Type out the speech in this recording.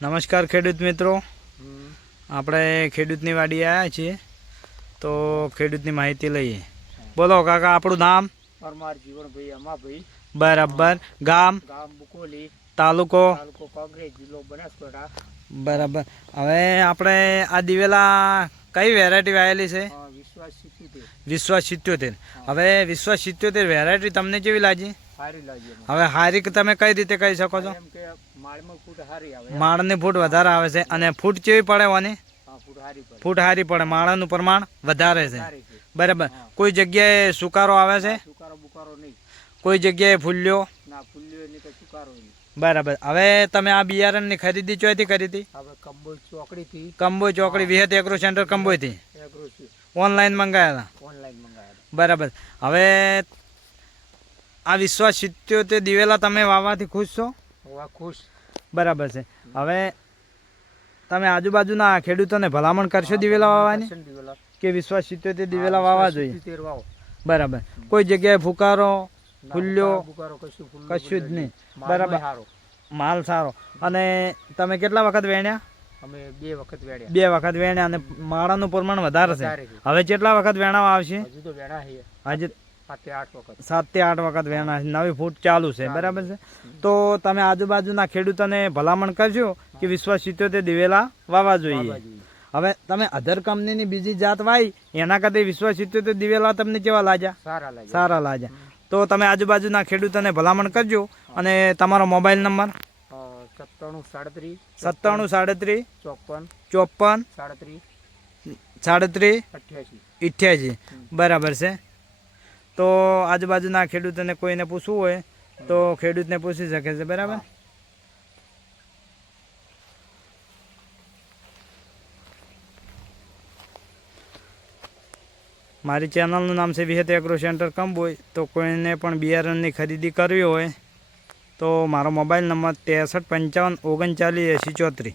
નમસ્કાર ખેડૂત મિત્રો, આપણે ખેડૂતની વાડી આવ્યા છીએ તો ખેડૂતની માહિતી લઈએ. બોલો કાકા, આપણું નામ? પરમાર જીવણભાઈ અમાભાઈ. બરાબર. ગામ? ગામ બુકોલી, તાલુકો? તાલુકો કોંગ્રેસ, જિલ્લો બનાસકાંઠા. બરાબર. હવે આપણે આ દિવેલા કઈ વેરાયટી વાવેલી છે? વિશ્વાસ 77. વિશ્વાસ 77. હવે વિશ્વાસ 77 વેરાયટી તમને કેવી લાગી? સારી લાગી. હવે હારી તમે કઈ રીતે કહી શકો છો? એમ કે માળમાં ફૂટ સારી આવે. માળની ફૂટ વધારે આવે છે અને ફૂટ કેવી પડે વાની? ફૂટ સારી પડે. ફૂટ સારી પડે, માળાનું પ્રમાણ વધારે છે. સારી છે. બરાબર. કોઈ જગ્યાએ સુકારો આવે છે? સુકારો બુકારો નહીં. કોઈ જગ્યાએ ફૂલ્યો? ના, ફૂલ્યો નહીં કે સુકારો નહીં. બરાબર. હવે તમે આ બિયારણની ખરીદી ચોથી કરી હતી? હવે કંબોઈ ચોકડીથી. કંબોઈ ચોકડી વિહત એગ્રો સેન્ટર કંબોઈથી એગ્રો છે. ઓનલાઈન મંગાવ્યા હતા? ઓનલાઈન મંગાવ્યા. બરાબર. હવે આ વિશ્વાસ 77 દિવેલા તમે વાવવાથી ખુશ છો? હોવા ખુશ. બરાબર છે. હવે તમે આજુબાજુના ખેડૂતોને ભલામણ કરશો દિવેલા વાવવાની દિવેલા કે વિશ્વાસ 77 દિવેલા વાવવા જોઈએ? 77 વાવો. બરાબર. કોઈ જગ્યાએ ફુકારો ફૂલ્યો બુકારો કશું કશું જ નહીં. બરાબર. બરાબર. માલ સારો. અને તમે કેટલા વખત વેણ્યા? અમે 2 વખત વેડ્યા. 2 વખત વેણ્યા અને માળાનું પ્રમાણ વધારે છે. હવે કેટલા વખત વેણાવા આવશે? હજુ તો વેડા છે. આજે 7-8 વખત. 7 થી 8 વખત વેણા છે. નવી ફૂટ ચાલુ છે. બરાબર છે. તો તમે આજુબાજુના ખેડૂતોને ભલામણ કરજો કે વિશ્વાસ 77 દિવેલા વાવવા જોઈએ. હવે તમે અધર કંપનીની બીજી જાત વાવી એના કરતા વિશ્વાસ 77 દિવેલા તમને કેવા લાગ્યા? સારા લાગ્યા. તો તમે આજુબાજુના ખેડૂતોને ભલામણ કરજો. અને તમારો મોબાઈલ નંબર? 97 37 54 54 37 37 88. 88. બરાબર છે. તો આજુબાજુના ખેડૂતોને કોઈને પૂછવું હોય તો ખેડૂતને પૂછી શકે છે. બરાબર. મારી ચેનલનું નામ છે વિહત એગ્રો સેન્ટર કંબોઈ. તો કોઈને પણ બિયારણની ખરીદી કરવી હોય તો મારો મોબાઈલ નંબર 63 55 39 80 34.